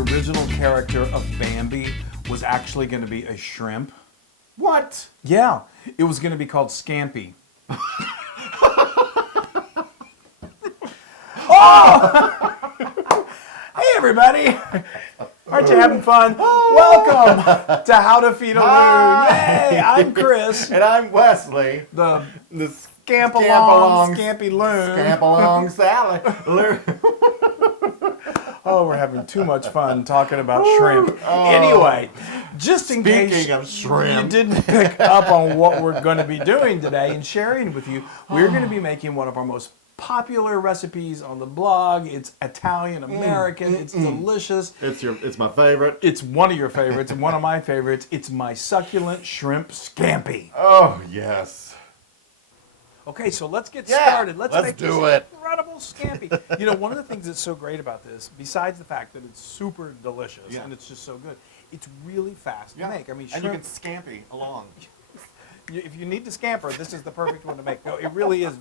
original character of Bambi was actually going to be a shrimp. What? Yeah, it was going to be called Scampi. Oh! Hey, everybody. Aren't you having fun? Welcome to How to Feed a Loon. Yay, I'm Chris. And I'm Wesley. The Scamp along Scampi Loon. Scamp along Sally. Oh, we're having too much fun talking about shrimp. Anyway, just in case Speaking of shrimp, you didn't pick up on what we're going to be doing today and sharing with you, we're going to be making one of our most popular recipes on the blog. It's Italian American. It's delicious. It's my favorite. It's one of your favorites and one of my favorites. It's my succulent shrimp scampi. Oh, yes. Okay, so let's get started. Let's make do this it. incredible scampi. You know, one of the things that's so great about this, besides the fact that it's super delicious and it's just so good, it's really fast to make. I mean, and shrimp, you can scampi along. if you need to scamper, this is the perfect one to make. No, it really is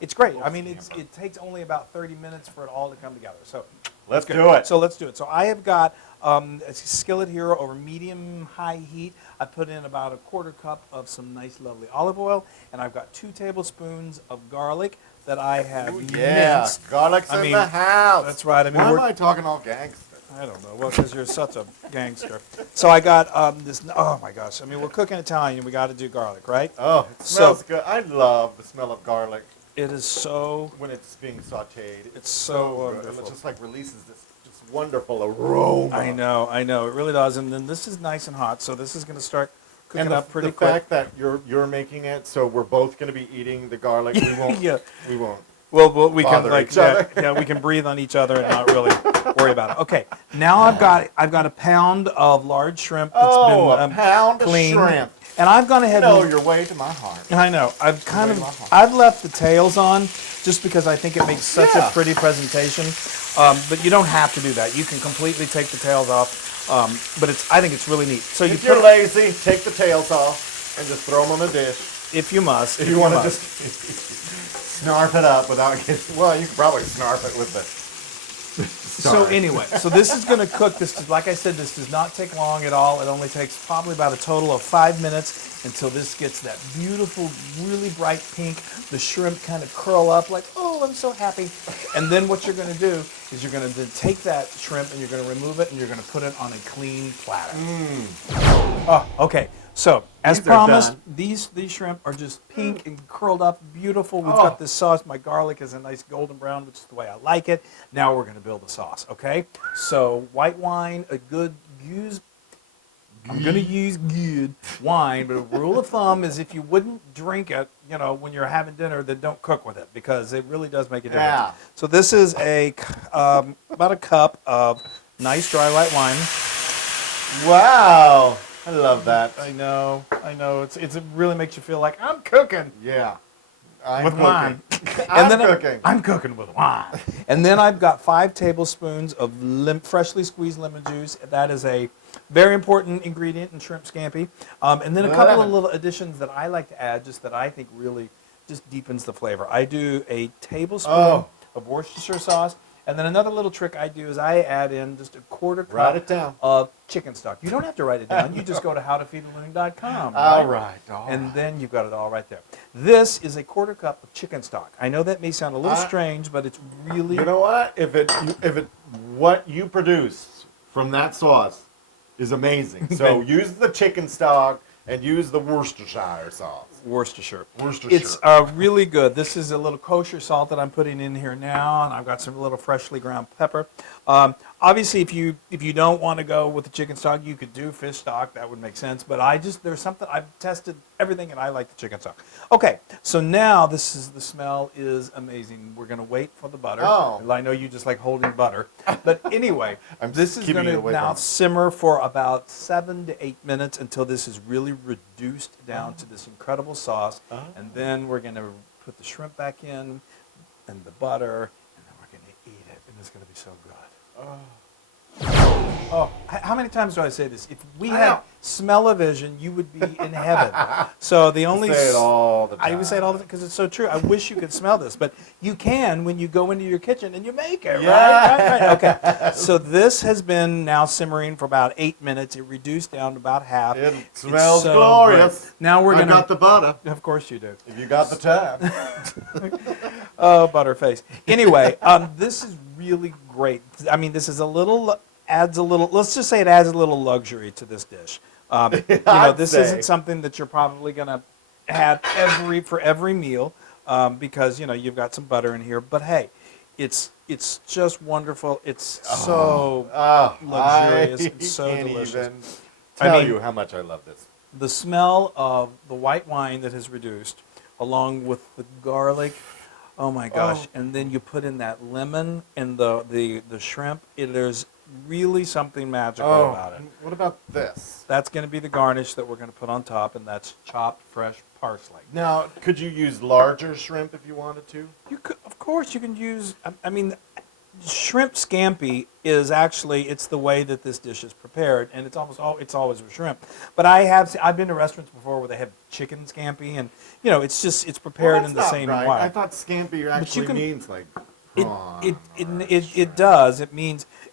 it's great. I mean, it takes only about 30 minutes for it all to come together. So Let's do it. So let's do it. So I have got a skillet here over medium-high heat. I put in about a quarter cup of some nice, lovely olive oil, and I've got 2 tablespoons of garlic that I have minced. Garlic's in the house. That's right. I mean, why am I talking all gangster? I don't know. Well, because you're such a gangster. So I got this. Oh my gosh! I mean, we're cooking Italian. We got to do garlic, right? Oh, it smells good. I love the smell of garlic. It is so. When it's being sautéed, it's so good. It just like releases this just wonderful aroma. I know. It really does. And then this is nice and hot, so this is going to start cooking up pretty quick. The fact that you're making it, so we're both going to be eating the garlic. We won't. We won't. Well, we can each other. we can breathe on each other and not really worry about it. Okay, now I've got a pound of large shrimp that's been a pound cleaned. of shrimp. And I've gone ahead and your way to my heart. I know. I've left the tails on just because I think it makes such a pretty presentation. But you don't have to do that. You can completely take the tails off. But I think it's really neat. So if you're lazy, take the tails off and just throw them on a dish. If you must. If you want to just snarf it up without getting, well, you can probably snarf it with the. So anyway, so this is going to cook. Like I said, this does not take long at all. It only takes probably about a total of 5 minutes until this gets that beautiful, really bright pink. The shrimp kind of curl up like, oh, I'm so happy. And then what you're going to do is you're going to take that shrimp and you're going to remove it and you're going to put it on a clean platter. Oh, okay. So, as promised, these shrimp are just pink and curled up, beautiful. We've got this sauce. My garlic is a nice golden brown, which is the way I like it. Now we're going to build the sauce, okay? So, white wine, I'm going to use good wine, but a rule of thumb is if you wouldn't drink it, when you're having dinner, then don't cook with it because it really does make a difference. Yeah. So this is about a cup of nice dry white wine. Wow. I love that. I know. It really makes you feel like I'm cooking. Yeah. With wine. I'm cooking with wine. And then I've got 5 tablespoons of freshly squeezed lemon juice. That is a very important ingredient in shrimp scampi. And then a couple of little additions that I like to add, just that I think really just deepens the flavor. I do a tablespoon of Worcestershire sauce. And then another little trick I do is I add in just a quarter cup of chicken stock. You don't have to write it down. You just go to howtofeedaloon.com. All right. And then you've got it all right there. This is a quarter cup of chicken stock. I know that may sound a little strange, but it's really... You know what? What you produce from that sauce is amazing. So use the chicken stock and use the Worcestershire sauce. Worcestershire. Worcestershire. It's really good. This is a little kosher salt that I'm putting in here now, and I've got some little freshly ground pepper. Obviously, if you don't want to go with the chicken stock, you could do fish stock. That would make sense. But there's something, I've tested everything, and I like the chicken stock. Okay, so now the smell is amazing. We're going to wait for the butter. Oh. I know you just like holding butter. But anyway, this is going to now simmer for about 7 to 8 minutes until this is really reduced down to this incredible sauce. And then we're going to put the shrimp back in and the butter, and then we're going to eat it, and it's going to be so good. Oh, how many times do I say this? If we I had know. smell-o-vision, you would be in heaven. So the only Say it all the time. I would say it all the time because it's so true. I wish you could smell this, but you can when you go into your kitchen and you make it, Yeah. right? Okay. So this has been now simmering for about 8 minutes. It reduced down to about half. It It's smells so glorious. great. Now we're I gonna. got the butter. Of course you do. If you got the time. Oh, Butterface. Anyway, this is really great. I mean, this is adds a little, let's just say it adds a little luxury to this dish. I'd This say. isn't something that you're probably going to have for every meal because, you've got some butter in here. But hey, it's just wonderful. It's so luxurious and so can't delicious. even I tell mean- you how much I love this. The smell of the white wine that has reduced, along with the garlic, oh my gosh! And then you put in that lemon and the shrimp. There's really something magical about it. What about this? That's going to be the garnish that we're going to put on top, and that's chopped fresh parsley. Now, could you use larger shrimp if you wanted to? You could, of course, you can use. I mean, shrimp scampi is actually it's the way that this dish is prepared, and it's always with shrimp. But I've been to restaurants before where they have chicken scampi, and it's prepared in the same way. I thought scampi actually means like prawn. It does.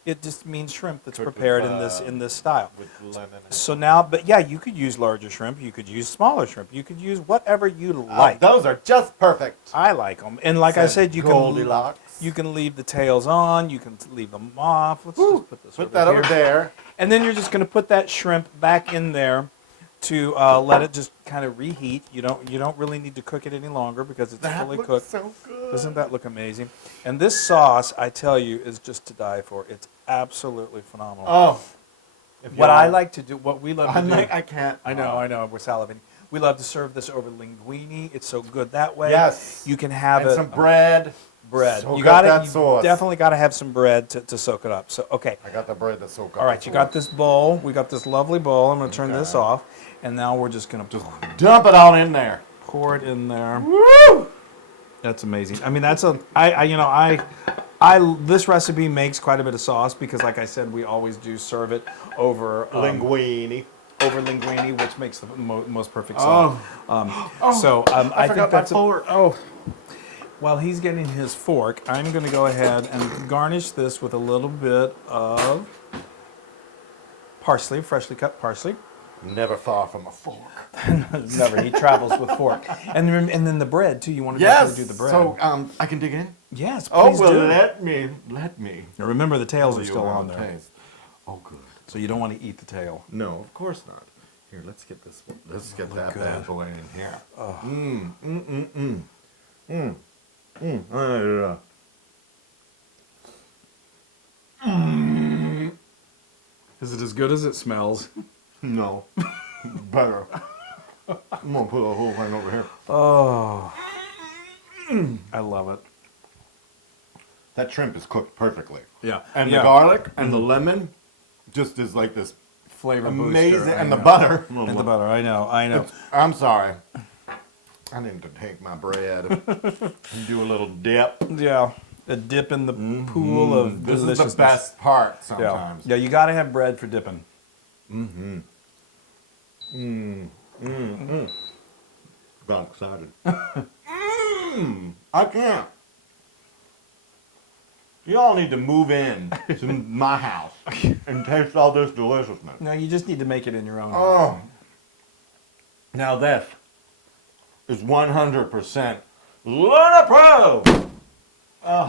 It just means shrimp that's Cooked prepared with, in this style. with lemon. So now, but yeah, you could use larger shrimp. You could use smaller shrimp. You could use whatever you like. Those are just perfect. I like them, and like I said, you Goldilocks. can leave the tails on. You can leave them off. Let's just put this Put over that here. over there. And then you're just going to put that shrimp back in there to let it just kind of reheat. You don't really need to cook it any longer because it's That fully looks cooked. so good. Doesn't that look amazing? And this sauce, I tell you, is just to die for. It's absolutely phenomenal. Oh. What I like to do, what we love to do. I can't. I know, we're salivating. We love to serve this over linguine. It's so good that way. Yes. You can have And it. some bread. Bread. Soak You up got it. that You sauce. definitely got to have some bread to soak it up. So okay. I got the bread to soak up. All right, you got this bowl. We got this lovely bowl. I'm going to turn this off, and now we're just going to Dump it all in there. pour it in there. Woo! That's amazing. I mean, this recipe makes quite a bit of sauce because, like I said, we always do serve it over Linguine. over linguine, which makes the most perfect sauce. I think forgot that's my fork. while he's getting his fork, I'm going to go ahead and garnish this with a little bit of parsley, freshly cut parsley. Never far from a fork. Never. He travels with fork. And then the bread too. You want to Yes. do the bread? So I can dig in. Yes. Oh Please well, do. let me. Now remember, the tails Tell are you still how on it there, tastes. Oh good. so you don't want to eat the tail. No, of course not. Here, let's get this. Let's get that good. bad boy in here. Is it as good as it smells? No, better. I'm gonna put a whole thing over here. Oh, I love it. That shrimp is cooked perfectly, Yeah. and yeah. the garlic and the lemon just is like this Flavor amazing, booster. I and the know. butter. And the butter. I know. I'm sorry. I need to take my bread and do a little dip. Yeah. A dip in the pool of This deliciousness. is the best part Yeah. sometimes. Yeah. You got to have bread for dipping. Got excited. I can't. Y'all need to move in to my house and taste all this deliciousness. No, you just need to make it in your own. Oh. Now this is 100% Luna Pro.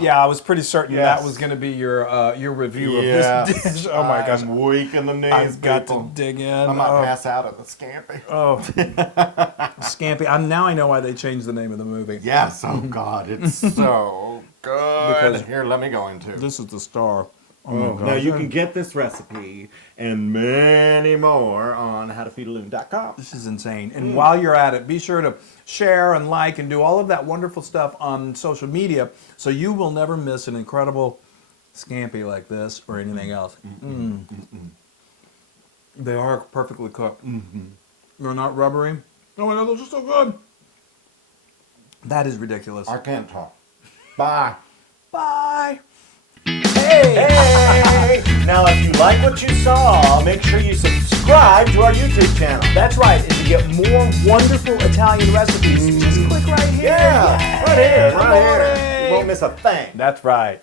Yeah, I was pretty certain Yes. that was going to be your review Yes. of this dish. Oh my gosh. I'm weak in the knees, I've got people. to dig in. I might pass out at the scampi. Oh, Scampi. Now I know why they changed the name of the movie. Yes, oh God, it's so good. Because Here, let me go into. This is the star. Now you can get this recipe and many more on howtofeedaloon.com. This is insane. And while you're at it, be sure to share and like and do all of that wonderful stuff on social media so you will never miss an incredible scampi like this or anything else. They are perfectly cooked. They're not rubbery. Oh my God, those are so good. That is ridiculous. I can't talk. Bye. Bye. Hey! Now, if you like what you saw, make sure you subscribe to our YouTube channel. That's right. And to get more wonderful Italian recipes, just click right here. Yeah, right here, right here. Amore. You won't miss a thing. That's right.